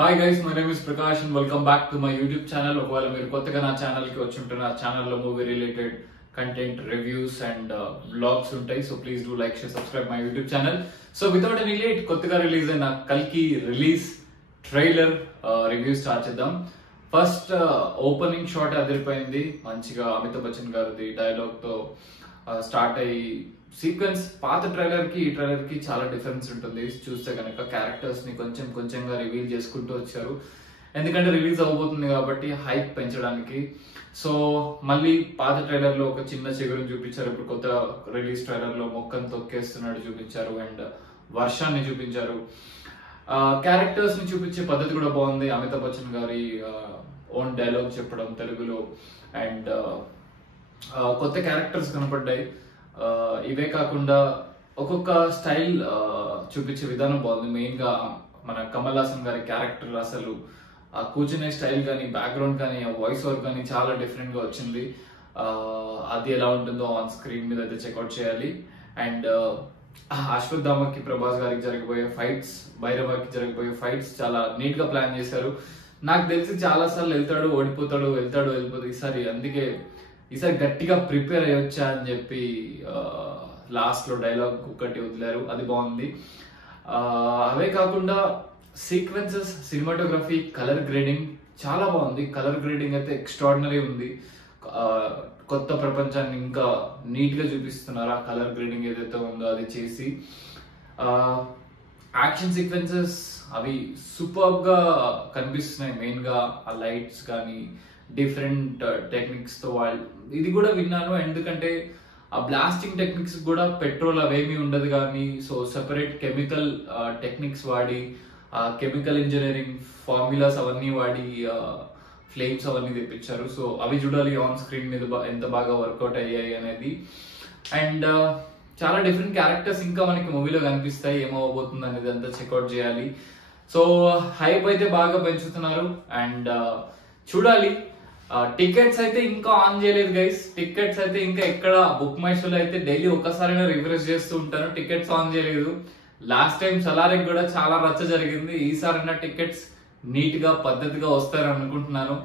Hi guys, my name is Prakash and welcome back to my YouTube channel. ఒకవేళ మీరు కొత్తగా నా ఛానల్ కి వచ్చి ఉంటే నా ఛానల్లో movie related content, reviews and vlogs ఉంటాయి. So please do like, share, subscribe my YouTube channel. So without any late, కొత్తగా రిలీజ్ అయిన కల్కి రిలీజ్ ట్రైలర్ రివ్యూ స్టార్ట్ చేద్దాం. ఫస్ట్ ఓపెనింగ్ షాట్ అదిరిపోయింది. మంచిగా అమితాబ్ బచ్చన్ గారిది డైలాగ్ తో స్టార్ట్ అయ్యి సీక్వెన్స్ పాత ట్రైలర్ కి ఈ ట్రైలర్ కి చాలా డిఫరెన్స్ ఉంటుంది. చూస్తే కనుక క్యారెక్టర్స్ ని కొంచెం కొంచెంగా రివీల్ చేసుకుంటూ వచ్చారు. ఎందుకంటే రిలీజ్ అవబోతుంది కాబట్టి హైప్ పెంచడానికి. సో మళ్ళీ పాత ట్రైలర్ లో ఒక చిన్న చిగురుని చూపించారు. ఇప్పుడు కొత్త రిలీజ్ ట్రైలర్ లో మొక్కను తొక్కేస్తున్నాడు చూపించారు అండ్ వర్షాన్ని చూపించారు. క్యారెక్టర్స్ ని చూపించే పద్ధతి కూడా బాగుంది. అమితాబ్ బచ్చన్ గారి ఓన్ డైలాగ్ చెప్పడం తెలుగులో అండ్ కొత్త క్యారెక్టర్స్ కనపడ్డాయి. ఇవే కాకుండా ఒక్కొక్క స్టైల్ చూపించే విధానం బాగుంది. మెయిన్ గా మన కమల్ హాసన్ గారి క్యారెక్టర్ అసలు కూర్చునే స్టైల్ కానీ, బ్యాక్గ్రౌండ్ కానీ, వాయిస్ ఓవర్ కానీ చాలా డిఫరెంట్ గా వచ్చింది. అది ఎలా ఉంటుందో ఆన్ స్క్రీన్ మీద అయితే చెక్అౌట్ చేయాలి. అండ్ అశ్వత్థామకి ప్రభాస్ గారికి జరగబోయే ఫైట్స్, భైరవకి జరగబోయే ఫైట్స్ చాలా నీట్ గా ప్లాన్ చేశారు. నాకు తెలిసి చాలా సార్లు వెళ్తాడు, ఓడిపోతాడు, వెళ్తాడు, వెళ్ళిపోతాడు. ఈసారి గట్టిగా ప్రిపేర్ అయ్యొచ్చా అని చెప్పి లాస్ట్ లో డైలాగ్ ఒకటి వదిలారు, అది బాగుంది. అవే కాకుండా సీక్వెన్సెస్, సినిమాటోగ్రఫీ, కలర్ గ్రేడింగ్ చాలా బాగుంది. కలర్ గ్రేడింగ్ అయితే ఎక్స్ట్రాడినరీ ఉంది. కొత్త ప్రపంచాన్ని ఇంకా నీట్ గా చూపిస్తున్నారు. ఆ కలర్ గ్రేడింగ్ ఏదైతే ఉందో అది చేసి యాక్షన్ సీక్వెన్సెస్ అవి సూపర్ గా కనిపిస్తున్నాయి. మెయిన్ గా ఆ లైట్స్ కానీ, డిఫరెంట్ టెక్నిక్స్ తో వాళ్ళు ఇది కూడా విన్నాను. ఎందుకంటే ఆ బ్లాస్టింగ్ టెక్నిక్స్ కూడా పెట్రోల్ అవేమీ ఉండదు కానీ, సో సెపరేట్ కెమికల్ టెక్నిక్స్ వాడి, కెమికల్ ఇంజనీరింగ్ ఫార్ములాస్ అవన్నీ వాడి ఫ్లేమ్స్ అవన్నీ తెప్పించారు. సో అవి చూడాలి ఆన్ స్క్రీన్ మీద ఎంత బాగా వర్కౌట్ అయ్యాయి అనేది. అండ్ చాలా డిఫరెంట్ క్యారెక్టర్స్ ఇంకా మనకి మూవీలో కనిపిస్తాయి. ఏమవబోతుంది అనేది అంతా చెక్అౌట్ చేయాలి. సో హైప్ అయితే బాగా పెంచుతున్నారు అండ్ చూడాలి. టికెట్స్ అయితే ఇంకా ఆన్ చేయలేదు గైస్. టికెట్స్ అయితే ఇంకా ఎక్కడ బుక్ మై షోలో అయితే డైలీ ఒక్కసారైనా రిఫ్రెష్ చేస్తూ ఉంటాను. టికెట్స్ ఆన్ చేయలేదు. లాస్ట్ టైం సలారికి కూడా చాలా రచ్చ జరిగింది. ఈసారైనా టికెట్స్ నీట్ గా పద్ధతిగా వస్తారని అనుకుంటున్నాను.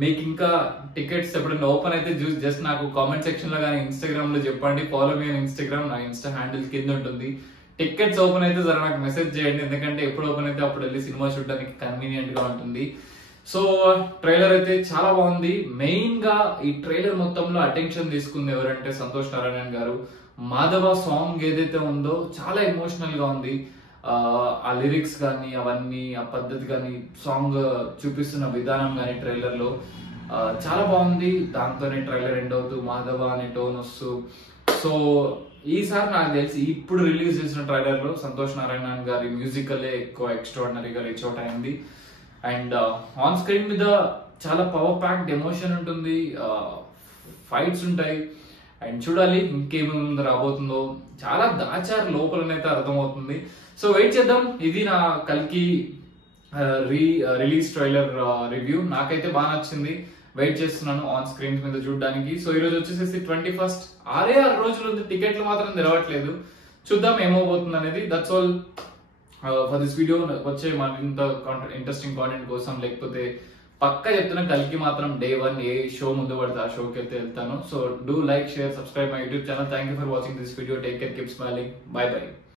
మీకు ఇంకా టికెట్స్ ఎప్పుడైనా ఓపెన్ అయితే జస్ట్ నాకు కామెంట్ సెక్షన్ లో కానీ ఇన్స్టాగ్రామ్ లో చెప్పండి. ఫాలో మీ ఇన్స్టాగ్రామ్, నా ఇన్స్టా హ్యాండిల్ కింద ఉంటుంది. టికెట్స్ ఓపెన్ అయితే జర నాకు మెసేజ్ చేయండి. ఎందుకంటే ఎప్పుడు ఓపెన్ అయితే అప్పుడు వెళ్ళి సినిమా చూడడానికి కన్వీనియంట్ గా ఉంటుంది. సో ట్రైలర్ అయితే చాలా బాగుంది. మెయిన్ గా ఈ ట్రైలర్ మొత్తంలో అటెన్షన్ తీసుకుంది ఎవరంటే సంతోష్ నారాయణన్ గారు. మాధవ సాంగ్ ఏదైతే ఉందో చాలా ఎమోషనల్ గా ఉంది. ఆ లిరిక్స్ కానీ, అవన్నీ, ఆ పద్ధతి కానీ, సాంగ్ చూపిస్తున్న విధానం కానీ ట్రైలర్ లో చాలా బాగుంది. దాంతోనే ట్రైలర్ ఎండ్ అవుతూ మాధవ అనే టోన్ వస్తూ, సో ఈసారి నాకు తెలిసి ఇప్పుడు రిలీజ్ చేసిన ట్రైలర్ లో సంతోష్ నారాయణన్ గారి మ్యూజికలే ఎక్కువ ఎక్స్ట్రాడినరీగా రీచ్ అవుట్ అయింది. అండ్ ఆన్ స్క్రీన్ మీద చాలా పవర్ ప్యాక్డ్ ఎమోషన్ ఉంటుంది, ఫైట్స్ ఉంటాయి. అండ్ చూడాలి ఇంకేమేమి రాబోతుందో. చాలా దాచారు లోపలనైతే అర్థమవుతుంది. సో వెయిట్ చేద్దాం. ఇది నా కల్కి రిలీజ్ ట్రైలర్ రివ్యూ. నాకైతే బాగా నచ్చింది. వెయిట్ చేస్తున్నాను ఆన్ స్క్రీన్స్ మీద చూడడానికి. సో ఈ రోజు వచ్చేసి 21st. 6 రోజులు ఉంది. టికెట్లు మాత్రం తెరవట్లేదు. చూద్దాం ఏమవబోతుంది అనేది. That's all for this video. వచ్చే మరింత ఇంట్రెస్టింగ్ కాంటెంట్ కోసం, లేకపోతే పక్కా చెప్తున్నా కల్కి మాత్రం Day 1 ఏ షో ముందు పడితే ఆ షోకి అయితే వెళ్తాను. So do like, share, subscribe my YouTube channel. Thank you for watching this video. Take care, keep smiling. By by.